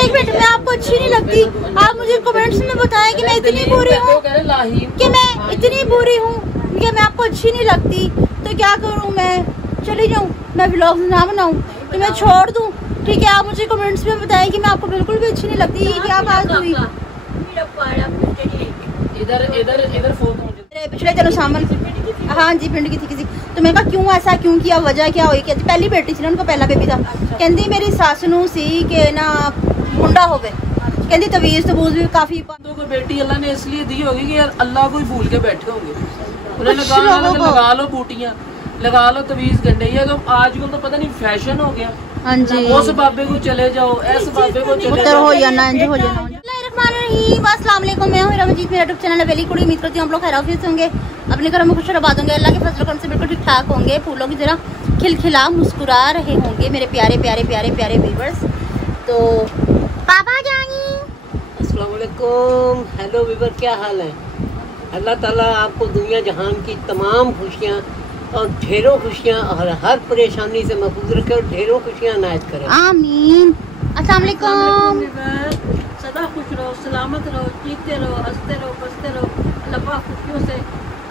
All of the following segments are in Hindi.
एक मिनट, मैं आपको अच्छी नहीं लगती? आप मुझे कमेंट्स में बताएं कि मैं इतनी बुरी हूँ, कि मैं इतनी बुरी हूँ कि मैं आपको अच्छी नहीं लगती, तो क्या करूँ? मैं चली जाऊँ, मैं व्लॉग ना बनाऊँ, तो मैं छोड़ दूँ? ठीक है, आप मुझे कमेंट्स में बताएं कि मैं आपको बिल्कुल भी अच्छी नहीं लगती। ये क्या बात हुई? इधर पिछले चलो सामान, हाँ जी पिंड की थी किसी, तो मैं कहा क्यों ऐसा क्यों किया, वजह क्या हुई? कहती पहली बेटी थी ना, उनका पहला बेबी था। कहती मेरी सस नूं सी के ना मुंडा हो गए, कहती तवीज़ तबूज़ भी काफी को बेटी अल्लाह ने इसलिए दी होगी कि यार अल्लाह को ही भूल के बैठे होंगे, उन्होंने कहा लगा लो बूटियां, लगा लो तवीज़ गंडे। ये तो आजकल तो पता नहीं फैशन हो गया। हाँ जी, उस बाबे को चले जाओ, ऐस बाबे को चले जाओ, हो जाना हो जाना। अस्सलाम वालेकुम, मैं हूं रमजीत, मेरा यूट्यूब चैनल है वेली कुड़ी। उम्मीद करती हूं आप लोग खैरियत से होंगे, अपने घरों में खुश आबाद होंगे, अल्लाह के फजल करम से बिल्कुल ठीक ठाक होंगे, फूलों की तरह खिलखिला मुस्कुरा रहे होंगे मेरे प्यारे प्यारे प्यारे प्यारे व्यूअर्स। तो पापा जानी, अस्सलाम वालेकुम, हेलो व्यूअर, क्या हाल है? अल्लाह ताला आपको दुनिया जहान की तमाम खुशियाँ और ढेरों खुशियाँ और हर परेशानी से महफूज रखे और ढेरों खुशियाँ अनायत करे, आमीन। अस्सलाम वालेकुम। सदा खुश रहो, सलामत रहो, जीते रहो, हंसते रहो, बसते रहो। अल्लाह पाक खुशियों से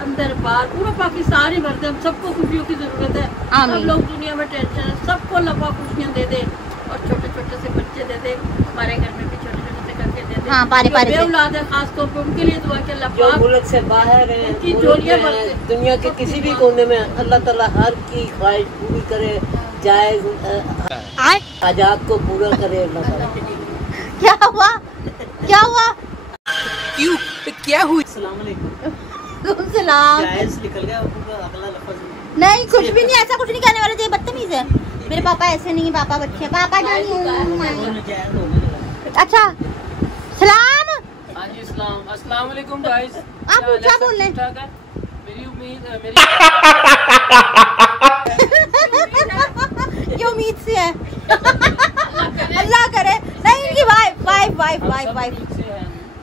अंदर बाहर पूरा पाकिस्तान ही भर दे। हम सबको खुशियों की जरूरत है। सब लोग दुनिया में टेंशन है, सबको अल्लाह पाक खुशियाँ दे दे और छोटे छोटे से बच्चे दे दे। हमारे घर में भी छोटे छोटे से करके दे दे। हाँ, पारे पारे से औलाद है, खास तौर पर उनके लिए दुआ कि अल्लाह जो पाक मुल्क से बाहर है, उनकी जोड़ियां भर दे। दुनिया के किसी भी कोने में अल्लाह ताला हर की ख्वाहिश पूरी करे, जायज आजाद को पूरा करे अल्लाह ताला। क्या हुआ? क्या हुआ? क्यों क्या हुई? सलाम निकल गया अगला लफ्ज़ नहीं, कुछ भी नहीं, ऐसा कुछ नहीं कहने वाले थे, बदतमीज है मेरे पापा, ऐसे नहीं, पापा बच्चे, पापा जानी हूँ। अच्छा सलाम। हाँ जी सलाम, अस्सलाम वालेकुम गाइस। आप क्या बोल रहे हैं? मेरी उम्मीद ये उम्मीद से है अल्लाह करे नहीं, इनकी वाइफ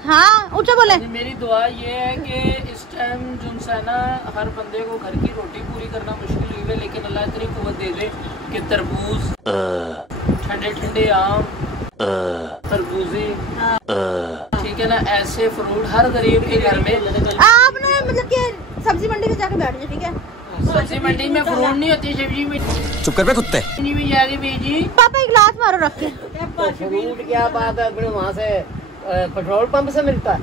हाँ ऊंचा बोले। मेरी दुआ ये है कि इस टाइम जो है ना, हर बंदे को घर की रोटी पूरी करना मुश्किल हुई है, लेकिन अल्लाह इतनी कुव्वत दे दे कि तरबूज, ठंडे ठंडे आम, तरबूजे, ठीक है ना, ऐसे फ्रूट हर गरीब के घर में। आप ना मतलब कि सब्जी मंडी में जाकर बैठ जाए, ठीक है? सब्जी मंडी में फ्रूट नहीं होती, सब्जी में चुप कर बे कुत्ते। में जाके भेजी। पापा एक गिलास मारो रख के। फ्रूट क्या बात है, अपने वहाँ से पेट्रोल पंप से मिलता है।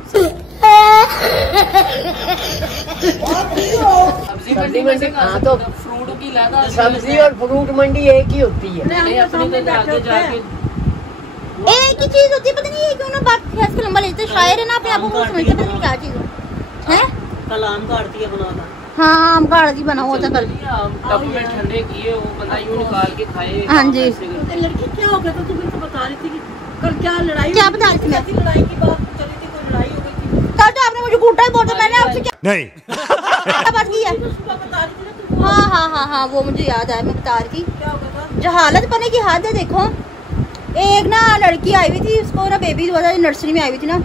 सब्जी मंडी हाँ, तो फ्रूट की लादा सब्जी और फ्रूट मंडी एक ही होती है। नहीं, अपने तो आगे जाके एक ही चीज होती है, पता नहीं क्यों ना बात फैस लंबा लेते, शायर है ना, अपने आप को समझते पता नहीं क्या चीज है। कल आम का आड़ती है बनाना। हाँ, आम का आड़ती बना हुआ था कल। कप में ठंडे किए, वो बंदा यूं निकाल के खाए। हाँ जी। लड़की क्या हो गया था? तुम तो बता रही थी कि कल क्या लड़ाई, क्या बता रही थी? मैं लड़ाई की बात चली थी, कोई लड़ाई हो गई थी कल, तो आपने मुझे कूटा ही बहुत, मैंने आपसे क्या नहीं बात की है? बता रही थी ना तुम। हाँ वो मुझे याद आया, मैं बता रही थी। क्या हो गया था? जहालत बने की हद है। देखो, एक ना लड़की आई हुई थी, उसको ना बेबी हुआ था, नर्सरी में आई हुई थी ना,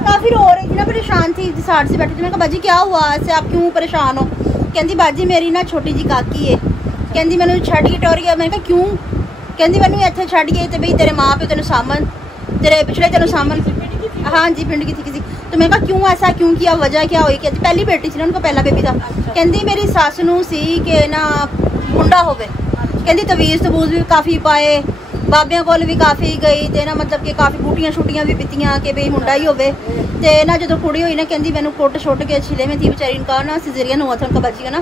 काफी रो रही थी ना, परेशान थी, साइड से बैठी थी। मैंने कहा बाजी क्या हुआ ऐसे, आप क्यों परेशान हो? कहती बाजी मेरी ना छोटी जी काकी है, कहती मैंने छड़ के टोर गया। मैंने कहा क्यों? कहती मैंने इतने छड़ गए तो भाई तेरे माँ पे तेन सामन, तेरे पिछले तेन सामन, हाँ जी पिंड की थी किसी, तो मैंने कहा क्यों ऐसा क्यों किया, वजह क्या हुई? कहती पहली बेटी थी ना, उनका पहला बेबी था। कहती मेरी सस नूं सी के ना मुंडा हो गए, कहती तवीज़ तबूज़ भी काफ़ी पाए, बाबियां कोल भी काफ़ी गई, ते ना मतलब कि काफ़ी बूटियां छुट्टियां भी पीतियां कि भाई मुंडा ही होवे। ते ना जो कुड़ी हुई ना, कहती मैंने कुट छुट के छिले में थी बेचारी, उनका ना सिजेरियन हुआ था उनका बच्ची का ना,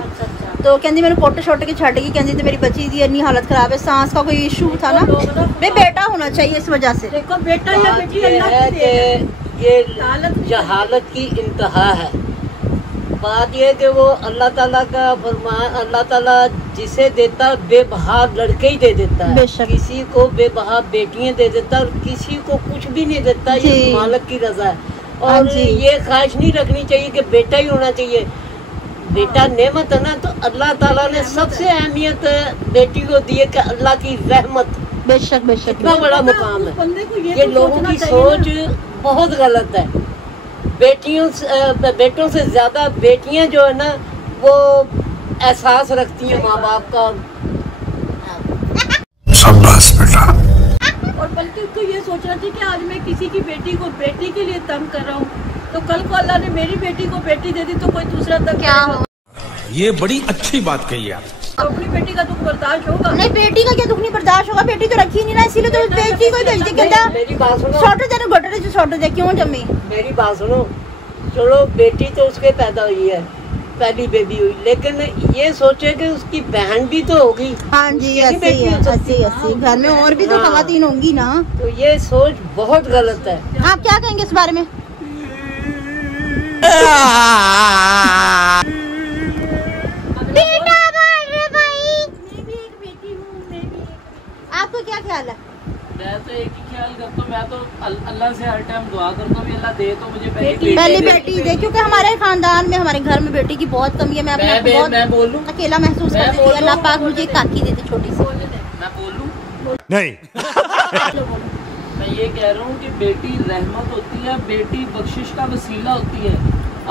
तो कहती मैंने कुट छुट के छड़ गई, कहती तो मेरी बच्ची की इतनी हालत ख़राब है, सांस का कोई इशू था ना, भाई बेटा होना चाहिए इस वजह से। देखो बेटा या बेटी अल्लाह की दे है। ये जहालत की इंतहा है। बात ये कि वो अल्लाह ताला का फरमान, अल्लाह ताला जिसे देता बेबहा लड़के ही दे देता है, किसी को बेबहा बेटियां दे देता है और किसी को कुछ भी नहीं देता। ये मालिक की रजा है और ये ख्वाहिश नहीं रखनी चाहिए कि बेटा ही होना चाहिए। बेटा नेमत है ना, तो अल्लाह ताला ने सबसे अहमियत बेटी को दी है कि अल्लाह की रहमत, बेशक इतना बड़ा मुकाम है। ये लोगों की सोच बहुत गलत है। बेटों से ज्यादा बेटियां जो है ना, वो एहसास रखती हैं माँ बाप का। शाबाश बेटा। और बल्कि उसको ये सोचना चाहिए कि आज मैं किसी की बेटी को बेटी के लिए तंग कर रहा हूँ, तो कल को अल्लाह ने मेरी बेटी को बेटी दे दी तो कोई दूसरा तंग क्या हो। ये बड़ी अच्छी बात कही आप। तो अपनी बेटी का दुख बर्दाश्त होगा? नहीं, बेटी का क्या दुख नहीं बर्दाश्त होगा, बेटी तो रखी नहीं ना, इसीलिए तो बेटी को भेज दे। मेरी बात सुनो, छोटे देने गोटे जो छोटे दे क्यों जमी। मेरी बात सुनो, चलो बेटी तो उसके पैदा हुई है, पहली बेबी हुई, लेकिन ये सोचे कि उसकी बहन भी तो होगी। हाँ जी, ऐसे ही है, ऐसे घर में और भी तो खवातीन होंगी ना। तो ये सोच बहुत गलत है। आप क्या कहेंगे इस बारे में? बेटा बोल रहे भाई, मैं भी एक बेटी हूँ, मैं भी आपको क्या ख्याल है? मैं तो एक ही ख्याल करता हूँ, मैं तो अल्लाह से हर टाइम दुआ करता हूँ अल्लाह दे तो मुझे पहली बेटी दे, क्योंकि हमारे खानदान में हमारे घर में बेटी की बहुत कमी है। मैं अपने आप को मैं बोलूं अकेला महसूस करती थी। अल्लाह पाक मुझे एक काकी देती छोटी सी। मैं बोलूं नहीं। मैं ये कह रहा हूँ कि बेटी रहमत होती है, बेटी बख्शिश का वसीला होती है,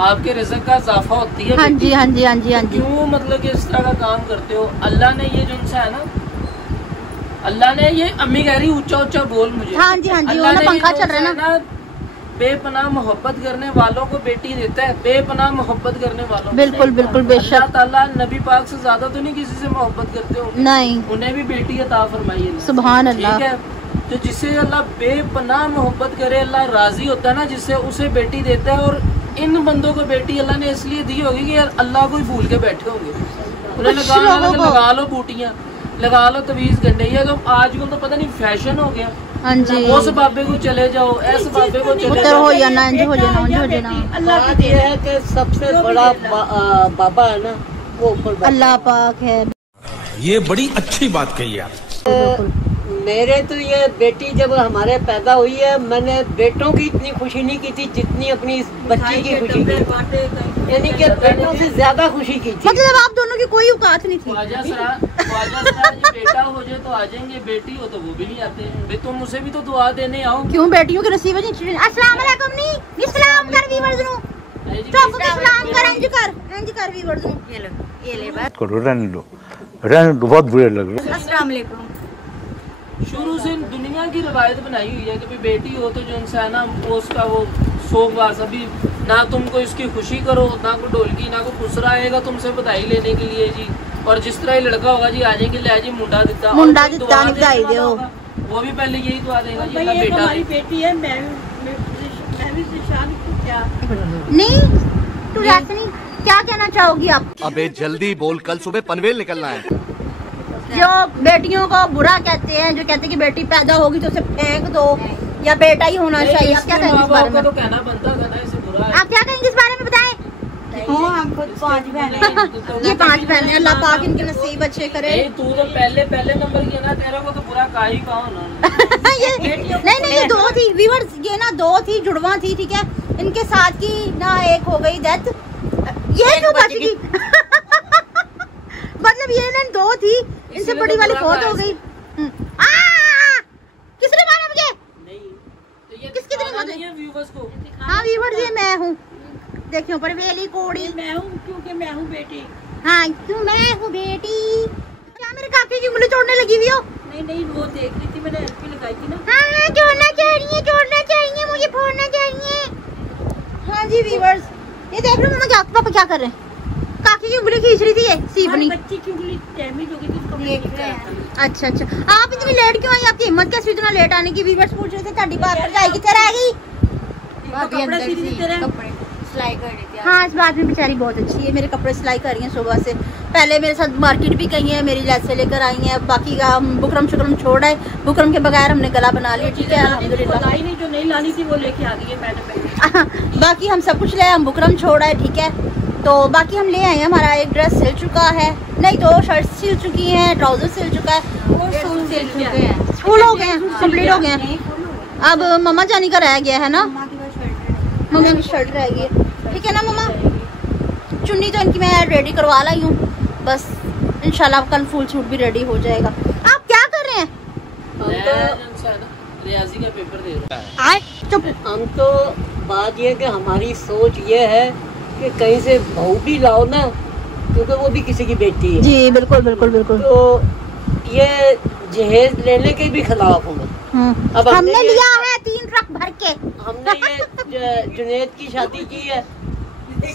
आपके रिज़्क़ का इजाफा होती है। हाँ जी, हाँ जी, हाँ जी, हाँ जी। क्यों मतलब कि इस तरह का काम करते हो? अल्लाह ने ये जो उनसे है ना, अल्लाह ने ये अम्मी कह रही ऊंचा ऊंचा बोल मुझे। हाँ जी, हाँ जी, वो ना पंखा चल रहा है ना। बेपनाह मोहब्बत करने वालों को बेटी देता है, बेपनाह मोहब्बत करने वालों को। बिल्कुल बिल्कुल बेशक। अल्लाह ताला नबी पाक से ज्यादा तो नहीं किसी से मोहब्बत करते हो? नहीं, उन्हें भी बेटी अता फरमाई है। सुभान अल्लाह। ठीक है, तो जिससे अल्लाह बेपनाह मोहब्बत करे, अल्लाह राजी होता है ना जिससे, उसे बेटी देता है। और इन बंदों को बेटी अल्लाह ने इसलिए दी होगी कि यार अल्लाह को ही भूल के बैठे होंगे। उन्हें लगा लो बूटियाँ, लगा लो तवीज गंडे। ये तो आजकल तो पता नहीं फैशन हो गया। हाँ जी, उस बाबे को चले जाओ, ऐस बाबे को चले उतर जाओ, हो जाना, इंज हो जाना, इंज हो जाना। अल्लाह बात ये है कि सबसे बड़ा बाबा है ना, वो ऊपर बैठा अल्लाह पाक है। ये बड़ी अच्छी बात कही आप। मेरे तो ये बेटी जब हमारे पैदा हुई है, मैंने बेटों की इतनी खुशी नहीं की थी जितनी अपनी इस बच्ची की खुशी की, यानी कि बेटों से ज्यादा खुशी की थी। मतलब आप दोनों की कोई औकात नहीं थी। ख्वाजा सराज बेटा हो जाए तो आ जाएंगे, बेटी हो तो वो भी नहीं आते हैं। भाई तुम उसे भी तो दुआ देने आओ। क्यों बेटियों के नसीब नहीं? अस्सलाम वालेकुम नहीं, इस्लाम कर वीवर्स नु चौक के सलाम कर, इंज कर वीवर्स नु। ये ले बात करो, रहने दो, बहुत बुरे लग रहे। अस्सलाम वालेकुम। शुरू से दुनिया की रवायत बनाई हुई है कि भाई बेटी हो तो जो है ना, वो उसका वो सोगवास, अभी ना तुमको इसकी खुशी करो, ना को ढोलकी, ना को खुसरा आएगा तुमसे बधाई लेने के लिए जी। और जिस तरह ही लड़का होगा जी, आ जाएंगे ले जी मुंडा दिता नहीं बधाई दो, वो भी पहले यही दुआ देगा जी, भाई बेटा हमारी बेटी है, मैं भी शान क्या नहीं तू ऐसे नहीं। क्या कहना चाहोगी आप? अबे जल्दी बोल, कल सुबह पनवेल निकलना है। जो बेटियों को बुरा कहते हैं, जो कहते हैं कि बेटी पैदा होगी तो उसे फेंक दो या बेटा ही होना चाहिए, आप क्या कहेंगे इस बारे में? तो कहना बनता है ना, इसे बुरा है। आप क्या कहेंगे इस बारे में बताएं? हम खुद 5 बहनें ये 5 बहनें, अल्लाह पाक इनके नसीब अच्छे करे। नहीं तू तो पहले नंबर की है ना, तेरे को तो बुरा का ही कहा उन्होंने। नहीं ये 2 थी व्यूअर्स, ये ना 2 थी, जुड़वा थी, ठीक है। इनके साथ की ना एक हो गई डेथ, ये क्यों बच गई? मतलब ये ना 2 थी, इनसे बड़ी वाली बहुत हो गई। किसने मारा मुझे? नहीं तो ये किसकी तरह नहीं है व्यूअर्स को। हाँ व्यूअर्स, ये मैं हूँ, देखियो पर वेली कोड़ी। मैं हूँ क्योंकि मैं हूँ बेटी। हाँ क्यों मैं हूँ बेटी। क्या मेरे काके की उंगली तोड़ने लगी हुई हो? नहीं वो देख रही थी, मैंने एलपी लगाई थी ना। हाँ जोड़ना चाहिए, मुझे फोड़ना चाहिए। हाँ जी व्यूअर्स, ये देख लो मम्मा पापा क्या कर रहे हैं। काकी की उंगली खींच रही थी ये सीपनी। बच्ची की उंगली डैमेज हो गई थी, उसको अच्छा आप इतनी लेट क्यों आई? आपकी हिम्मत कैसे इतना लेट आने की? व्यूअर्स पूछ रहे थे ताड़ी बात पर जाएगी, तेरा आ गई कपड़ा सी थी तेरे सिलाई कर रही थी। हाँ इस बात में बेचारी बहुत अच्छी है, मेरे कपड़े सिलाई कर रही हैं सुबह से। पहले मेरे साथ मार्केट भी गई है, मेरी लैसे लेकर आई हैं। बाकी का हम बुकरम शुक्रम छोड़ आए, बुकरम के बगैर हमने गला बना लिया, ठीक है अल्हम्दुलिल्लाह। नहीं जो नहीं लानी थी वो लेके आ गई है मैंने। बाकी हम सब कुछ ले आए, हम बुकरम छोड़ आए, ठीक है। तो बाकी हम ले आए हैं, हमारा एक ड्रेस सिल चुका है, नहीं 2 शर्ट सिल चुकी हैं, ट्राउजर सिल चुका है, और सूट सिल चुके हैं, फुल हो गए हैं, कंप्लीट हो गए हैं। अब मम्मा जानी का रह गया है ना, मम्मा की शर्ट रह गई है, ठीक है ना मम्मा। चुन्नी तो इनकी मैं रेडी करवा लाई हूँ, बस इंशाल्लाह कल फुल सूट भी रेडी हो जाएगा। आप क्या कर रहे हैं? रियाजी का पेपर दे रहा है। चुप। हम तो बात ये कि हमारी सोच ये है कि कहीं से बहू भी लाओ ना, क्योंकि वो भी किसी की बेटी है। जी बिल्कुल बिल्कुल बिल्कुल। तो ये जहेज लेने के भी खिलाफ हूँ मैं। अब हमने लिया है 3 ट्रक भर के। हमने ये जुनैद की शादी की है,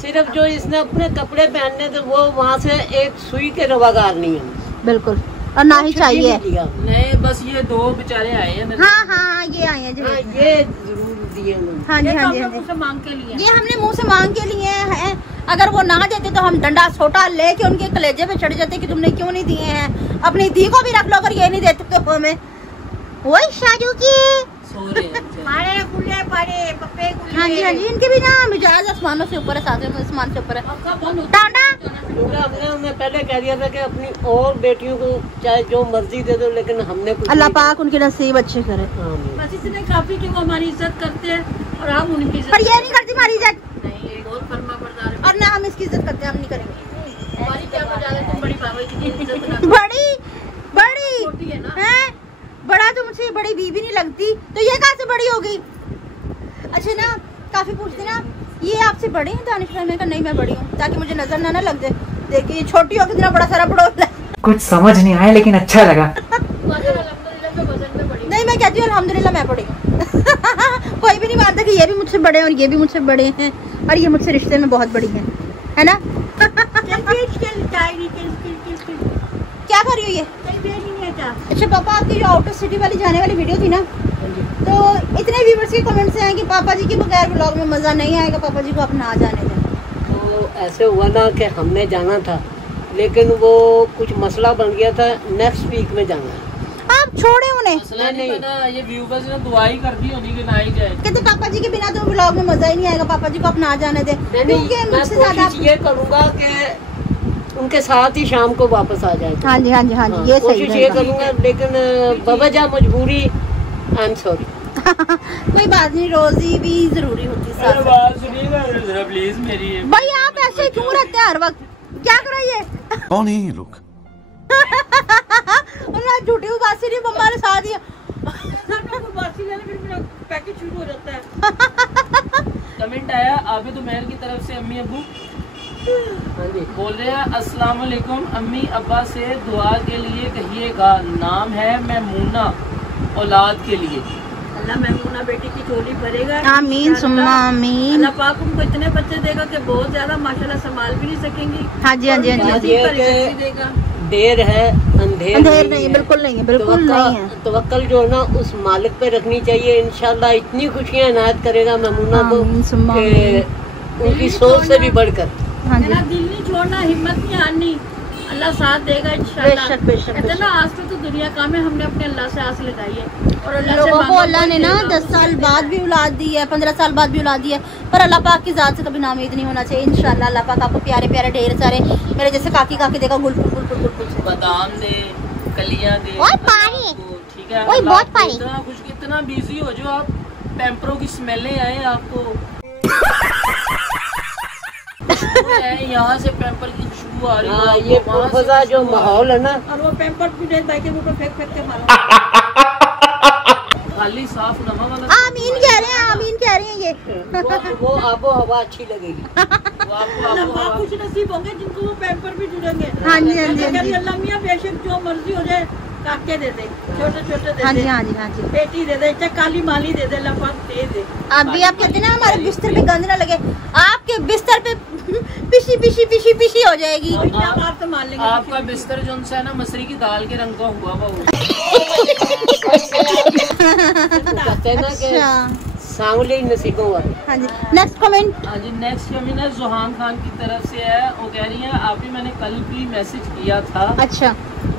सिर्फ जो इसने अपने कपड़े पहनने थे वो वहाँ से एक सुई के रवागार नहीं है, बिल्कुल, और ना ही चाहिए। नहीं बस ये 2 बेचारे आए हैं। हाँ हाँ ये आए हैं, ये जरूर दिए उन्होंने। हाँ जी हाँ जी, मुँह से मांग के लिए, ये हमने मुंह से मांग के लिए हैं। अगर वो ना देते तो हम डंडा छोटा लेके उनके कलेजे पे चढ़ जाते कि तुमने क्यों नहीं दिए हैं, अपनी धी को भी रख लो अगर ये नहीं देते तो हमें। वही शाजू की बड़े गुल्ले बड़े पप्पे गुल्ले। हाँ जी हाँ जी, इनके भी ना मिजाज आसमानों से ऊपर है, साथ में आसमान से ऊपर है। डांडा हमने उन्हें पहले कह दिया था कि अपनी और बेटियों को चाहे जो मर्जी दे दो, लेकिन हमने कुछ अल्लाह पाक उनके नसीब अच्छे करे। बस इसने काफी कि वो हमारी इज्जत करते हैं और हम उनकी इज्जत, पर ये नहीं करती हमारी इज्जत, नहीं बहुत फर्मा बरदार है। और ना हम इसकी इज्जत करते हैं, हम नहीं करेंगे। हमारी क्या मजाल है, तुम बड़ी बाबा की इज्जत ना बड़ी बड़ी छोटी है ना है, बड़ा तो मुझसे बड़ी बीबी नहीं लगती, तो ये कहाँ से बड़ी हो गई? अच्छा ना काफी पूछते ना ये आपसे बड़े हैं दानिश भाई, मैं कहा नहीं मैं बड़ी हूँ, ताकि मुझे नजर ना लग जाए। देखिए ये छोटी हो कितना बड़ा सारा बड़ा होता है। कुछ समझ नहीं आया लेकिन अच्छा लगा। नहीं मैं कहती हूँ अल्हम्दुलिल्लाह मैं बड़ी हूँ। कोई भी नहीं मानता कि ये भी मुझसे बड़े हैं और ये भी मुझसे बड़े हैं और ये मुझसे रिश्ते में बहुत बड़ी है ना। क्या कर रही हो ये? अच्छा पापा, आपकी जो आउटर सिटी वाली जाने वाली वीडियो थी ना, तो इतने व्यूअर्स के कमेंट्स आए कि पापा जी के बगैर व्लॉग में मज़ा नहीं आएगा, पापा जी को आप ना जाने दें। तो ऐसे हुआ ना कि हमने जाना था, लेकिन वो कुछ मसला बन गया था, नेक्स्ट वीक में जाना है। आप छोड़े उन्हें, मसला नहीं बना, ये व्यूअर्स ने दुआ ही कर दी होनी कि ना ही जाए। कहते पापा जी के बिना तो व्लॉग में मज़ा ही नहीं आएगा, पापा जी को आप ना जाने दें। क्योंकि मुझसे ज़्यादा ये करूँगा कि उनके साथ ही शाम को वापस आ जाए। हाँ जी हाँ जी हाँ जी, ये सही कोशिश ये करूँगा, लेकिन बवजह मजबूरी आई एम सॉरी। कोई बात नहीं, रोजी भी जरूरी होती है साथ। बात सुनिएगा जरा प्लीज मेरी। भाई आप ऐसे क्यों रहते हैं हर वक्त? क्या कर रही है? कौन है ये लोग? उन्होंने झूठी उबासी नहीं, मम्मा ने साथ दिया। पैकेज शुरू हो जाता है। कमेंट आया आबिद उमैर की तरफ से, अम्मी अब्बू बोल रहे हैं अस्सलाम वालेकुम, अम्मी अब्बा से दुआ के लिए कहिएगा, नाम है मैमूना औलाद के लिए। अल्लाह मैमूना बेटी की झोली भरेगा। आमीन सुम्मा आमीन। अल्लाह पाक उनको इतने बच्चे देगा कि बहुत ज्यादा माशाल्लाह संभाल भी नहीं सकेंगी। हाँ जी हाँ जी हाँ जी, देगा। देर है अंधेर नहीं है, बिल्कुल नहीं है, बिल्कुल नहीं है। तवक्कल जो है ना उस मालिक पे रखनी चाहिए। इंशाल्लाह इतनी खुशियाँ इनायत करेगा मैमूना को कि उनकी सोच से भी बढ़कर। हाँ जी, दिल नहीं छोड़ना, हिम्मत नहीं हारनी, अल्लाह साथ देगा इंशाल्लाह। कहते ना आज तो दुनिया काम है, हमने अपने अल्लाह से आस लगाई है और अल्लाह से लोगों को अल्लाह ने ना 10 साल बाद भी औलाद दी है, 15 साल बाद भी औलाद दी है, पर अल्लाह पाक की जात से कभी नाउमीद नहीं होना चाहिए। इंशाल्लाह अल्लाह पाक आपको प्यारे प्यारे ढेर सारे मेरे जैसे काकी काकी देगा, गुलपुर गुलपुर गुलपुर से बादाम दे, कलियां दे, और पानी, ठीक है। ओए बहुत पानी। इतना कुछ इतना बिजी हो जो आप पैम्परों की स्मेलें आए आपको। यहाँ से पैम्पर की खुशबू आ रही है। हाँ, ये पुरफजा जो माहौल है ना, और वो पैम्पर भी भाई के मुंह पे फेंक फेंक के मारो। खाली साफ नवा वाला। आमीन कह रहे हैं, आमीन कह रही हैं ये। वो आबो हवा अच्छी लगेगी। अल्लाह खुश नसीब होंगे जिनको वो पैम्पर भी जुड़ेंगे। हाँ जी हाँ जी हाँ जी, अल्लाह मियां बेशक जो मर्जी हो जाए, काके दे दे, छोटे छोटे दे हाँ दे, जी हाँ जी हाँ जी, बेटी दे दे, चाहे काली माली दे दे, लफाफ दे दे। अभी आप कहते हैं ना हमारे बिस्तर पे गंद ना लगे, आपके बिस्तर पे पिशी पिशी पिशी पिशी हो जाएगी। आप तो मान लेंगे। आपका बिस्तर जो है ना मसरी की दाल के रंग का हुआ वो। कहते हैं ना कि सांवली नसीबों वाले। हाँ जी, नेक्स्ट कमेंट। हाँ जी, नेक्स्ट कमेंट है जुहान खान की तरफ से है। वो कह रही है आप ही मैंने कल भी मैसेज किया था। अच्छा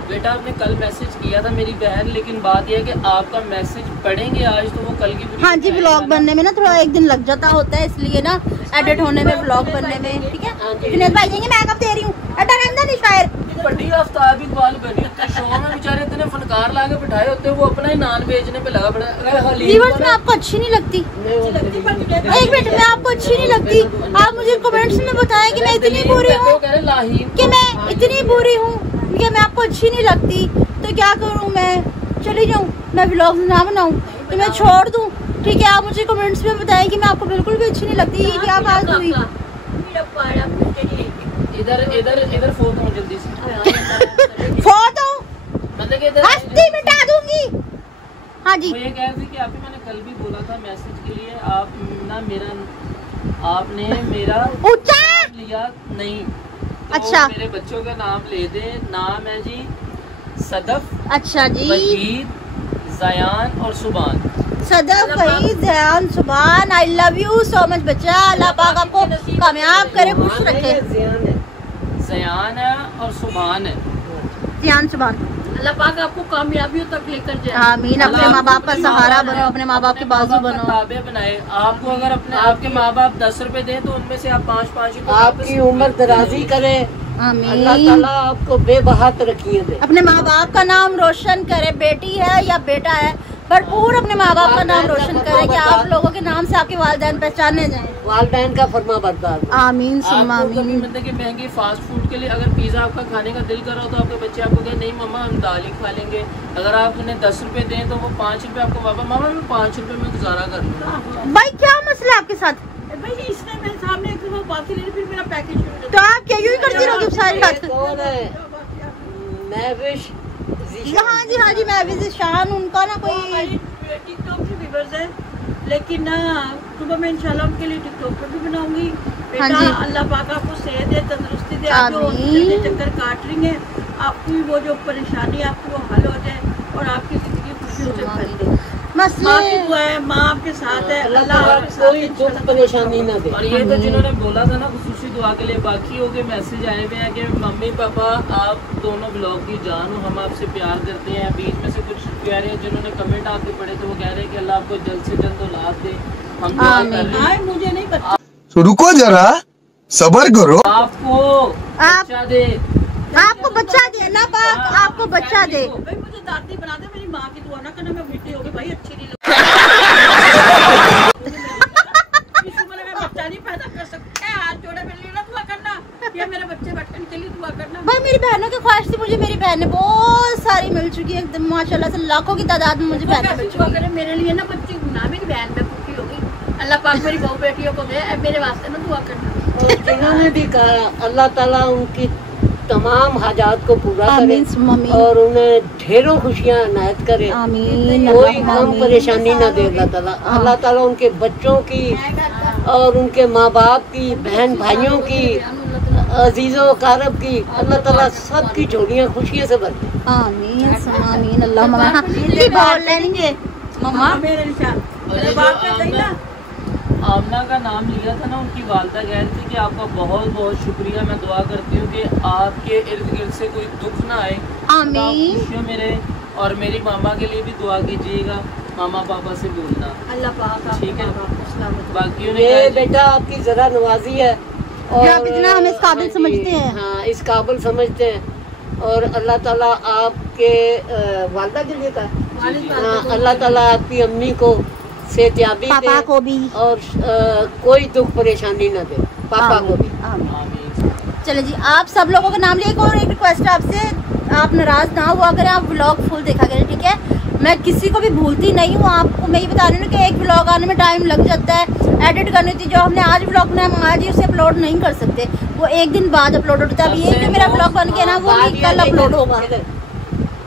बेटा आपने कल मैसेज किया था मेरी बहन, लेकिन बात यह है कि आपका मैसेज पढ़ेंगे आज तो वो कल की वीडियो। हाँ जी, व्लॉग बनने में ना थोड़ा एक दिन लग जाता होता है, इसलिए ना एडिट होने में, व्लॉग बनने में। ठीक है जुनैद भाई देंगे, मैं कब दे रही हूँ एडिट रहना नहीं शायर। बड़ी आफ्ताब इकबाल बनी होती शो में, बेचारे इतने फनकार ला के बिठाए होते, वो अपना ही नान बेचने पे लगा पड़ा। व्यूअर्स में आपको अच्छी नहीं लगती? एक मिनट में आपको अच्छी नहीं लगती? आप मुझे कमेंट्स में बताएं कि मैं इतनी बुरी हूँ, कि मैं इतनी बुरी हूँ, कि मैं आपको अच्छी नहीं लगती, तो क्या करूँ मैं? चली जाऊँ, मैं व्लॉग ना बनाऊँ, तो मैं छोड़ दूँ? ठीक है, आप मुझे कमेंट्स में बताएं कि मैं आपको बिल्कुल भी अच्छी नहीं लगती। ये क्या बात हुई? इधर इधर इधर फोन हो जल्दी से। फोटो मतलब कि इधर हस्ती मिटा दूंगी। हाँ जी। वो ये कह रहे थे कि आपने मैंने कल भी बोला था मैसेज के लिए, आपने मेरा नाम लिया नहीं। तो अच्छा। मेरे बच्चों का नाम ले दे। नाम है जी सदफ, अच्छा जी, वहीद, ज़यान और Subhan. Sadaf, Waheed, Zayan, Subhan. I love you so much बच्चा। अल्लाह पाक आपको कामयाब करे, खुश रखे। ज़यान है और सुबान है। ज़यान, सुबान। अल्लाह पाक आपको कामयाबियों तक लेकर जाए। आमीन। अपने माँ बाप का सहारा बनो, अपने माँ बाप के बाजू बनो। ताबे बनाए आपको। अगर अपने आपके माँ बाप 10 रुपए दें तो उनमें से आप 5-5 रुपए आपकी उम्र दराजी करे। आमीन। अल्लाह ताला आपको बेबहात रखिए दे। अपने माँ बाप का नाम रोशन करे। बेटी है या बेटा है, भरपूर अपने माँ बाप का नाम रोशन करे कि आप लोगों के नाम से आपके वालिदैन पहचाने जाएं। वालिदैन का फरमा बरदार। आमीन सुम्मा आपको कभी आमीन। मतलब कि महंगे फास्ट फूड के लिए अगर पिज़्ज़ा आपका खाने का दिल कर रहा हो तो आपके बच्चे आपको कहें नहीं मम्मा हम दाल ही खा लेंगे। अगर आप उन्हें 10 रुपए दें तो वो 5 रुपए आपको वापस, मामा मैं 5 रुपए में गुजारा कर लूँगा। भाई क्या मसला है आपके साथ? भाई इसने मेरे सामने एक वो बाकी ले फिर मेरा पैकेज शुरू तो आप क्या यूं ही करती रहोगी सारी बात? कौन है? महविश ज़ीशान। हाँ जी, हाँ जी, मैं भी ज़ीशान। उनका ना कोई टिकटॉक के व्यूअर्स है, लेकिन सुबह में इंशाल्लाह उनके लिए टिकटॉक पर भी बनाऊंगी। हाँ बेटा जी। अल्लाह पाक आपको सेहत दे, तंदुरुस्ती दे, आप जो आमीन। चक्कर काट रही हैं आपकी वो जो परेशानी आपकी वो हल हो जाए और आपकी जिंदगी खुशियों से भर दे। माँ की मसले दुआ है, माँ आपके साथ है। अल्लाह अल्लाह ताला आपके साथ कोई है, दुख इंशाल्लाह। परेशानी ना दे। और ये तो जिन्होंने बोला था ना खुसूसी दुआ के लिए, बाकी हो गए मैसेज आए हुए हैं कि मम्मी पापा आप दोनों ब्लॉग की जान हो, हम आपसे प्यार करते हैं। बीच में से कुछ प्यारे हैं जिन्होंने कमेंट आपके पढ़े थे, वो कह रहे हैं कि अल्लाह आपको जल्द से जल्द औलाद दे। हम दुआ कर रहे हैं। आए मुझे नहीं पता। तो रुको जरा, सबर करो। आपको बच्चा दे, आपको बच्चा दे ना पाक, आपको बच्चा दे। भाई मुझे दादी बना दे, मेरी माँ की दुआ ना करना, मैं मिट्टी होगी भाई, अच्छी नहीं लगती। इस उम्र में बच्चा नहीं पैदा कर सकते, हाथ जोड़े मेरे लिए ना दुआ करना, या मेरे बच्चे बच्चन के लिए दुआ करना। भाई मेरी बहनों की ख्वाहिश थी, मुझे मेरी बहनें बहुत सारी मिल चुकी है, एकदम माशाल्लाह से लाखों की तादाद में मुझे बहनें मिल दुआ चुकी करे मेरे लिए ना, बच्ची गुना मेरी बहन में खुशी होगी। अल्लाह पाक मेरी बहू बेटियों को दे, मेरे वास्ते ना दुआ करना। और जिन्होंने भी कहा अल्लाह ताला उनकी तमाम हाजात को पूरा करे आमीन सुम्मा आमीन। और उन्हें ढेरों खुशियां इनायत करे। आमीन। कोई अल्लाहुम्मा गम आमीन। परेशानी ना दे अल्लाह ताला। अल्लाह ताला उनके बच्चों की और उनके माँ बाप की, बहन भाइयों की, अजीजों कारब की, अल्लाह ताला सबकी झोलियां खुशियों से भर दे। आमीन सुम्मा आमीन। अल्लाहुम्मा हिंदी बोल लेंगे मम्मा मेरे निशान मेरे बाप ने कही ना, आमना का नाम लिया था ना, उनकी वालदा कह रही थी कि आपका बहुत बहुत शुक्रिया। मैं दुआ करती हूँ कि आपके इर्द गिर्द से कोई दुख ना आए। आमीन। खुशियों मेरे और मेरी मामा के लिए भी दुआ कीजिएगा, मामा पापा से बोलना। अल्लाह पाक ठीक है। बाकी ये बेटा आपकी जरा नवाजी है जो आप इतना हमें इस काबिल समझते हैं। हाँ, इस काबिल समझते हैं। और अल्लाह ताला आपके वालदा के लिए का हाँ, अल्लाह ताला आपकी अम्मी को सेहतयाबी पापा दे को भी। और कोई दुख परेशानी न दे पापा को भी। चलो जी, आप सब लोगों का नाम लिया। और एक रिक्वेस्ट है आपसे, आप नाराज ना हुआ करें, आप व्लॉग फुल देखा करें, ठीक है? मैं किसी को भी भूलती नहीं हूँ। आपको मैं ये बता रही हूँ कि एक व्लॉग आने में टाइम लग जाता है, एडिट करनी थी। जो हमने आज व्लॉग बनाया हम आज ही उसे अपलोड नहीं कर सकते, वो एक दिन बाद अपलोड होता है। अब ये जो मेरा व्लॉग बन गया ना, वो भी कल अपलोड होगा।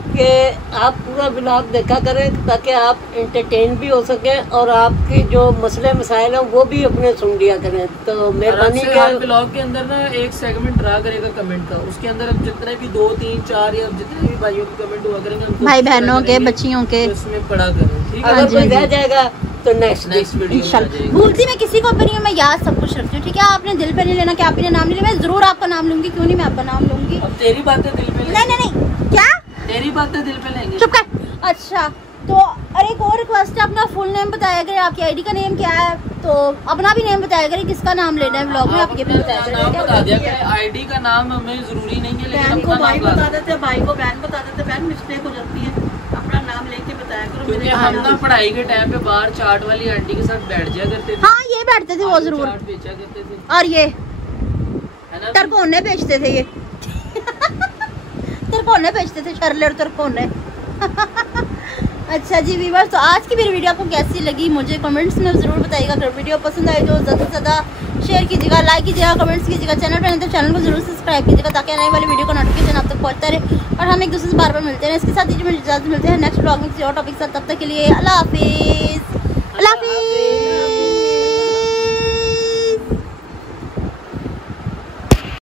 कि आप पूरा ब्लॉग देखा करें ताकि आप एंटरटेन भी हो सके और आपके जो मसले मसाइल हैं वो भी अपने सुन लिया करें। तो मेहरबानी कर ब्लॉग के अंदर ना एक सेगमेंट रहा करेगा कमेंट का, उसके अंदर अब जितने भी 2, 3, 4 या जितने भी भाइयों के कमेंट हुआ करेंगे, भाई बहनों के, बच्चियों के, उसमें पढ़ा करें, ठीक है? अगर कोई रह जाएगा तो नेक्स्ट वीडियो इंशाल्लाह। भूलती मैं किसी को नहीं हूँ, मैं याद सब कुछ रखती हूँ, ठीक है? आपने दिल पे नहीं लेना कि आप ने नाम नहीं लिया, मैं जरूर आपका नाम लूंगी। क्यों नहीं, मैं आपका नाम लूंगी। अब तेरी बातें दिल पे नहीं, क्या तेरी बातें दिल पे लेंगे। चुप कर। अच्छा, तो अरे एक और रिक्वेस्ट है, अपना फुल नेम बताया करें, आपकी आईडी का नेम क्या है, तो अपना भी नेम बताया करें, किसका नाम लेना है व्लॉग में, आप ये भी बताया करें। आईडी का नाम हमें जरूरी नहीं है, बहन को भाई बता देते, भाई को बहन बता देते, बहन मिस्टेक हो जाती है, अपना नाम लेके बताया करो। क्योंकि हम ना पढ़ाई के टाइम पे बाहर चाट वाली आंटी के साथ बैठ जाया करते थे। हाँ, ये बैठते थे वो जरूर, चाट बेचा करते थे। और ये है ना, तरकोने बेचते थे, ये तरकोने बेचते थे, शरले और तरकोने। अच्छा जी व्यूअर्स, तो आज की मेरी वीडियो आपको कैसी लगी मुझे कमेंट्स में ज़रूर बताइएगा। अगर वीडियो पसंद आए तो ज़्यादा से ज़्यादा शेयर कीजिएगा, लाइक कीजिएगा, कमेंट्स कीजिएगा। चैनल पर नहीं तो चैनल को जरूर सब्सक्राइब कीजिएगा ताकि आने वाली वीडियो का नोटिफिकेशन आप तक पहुँचता रहे और हम एक दूसरे से बार बार मिलते हैं। इसके साथ ही जो इजाज़त मिलते हैं नेक्स्ट ब्लॉग में किसी और टॉपिक के साथ। तब तक के लिए अल्लाह हाफिज़।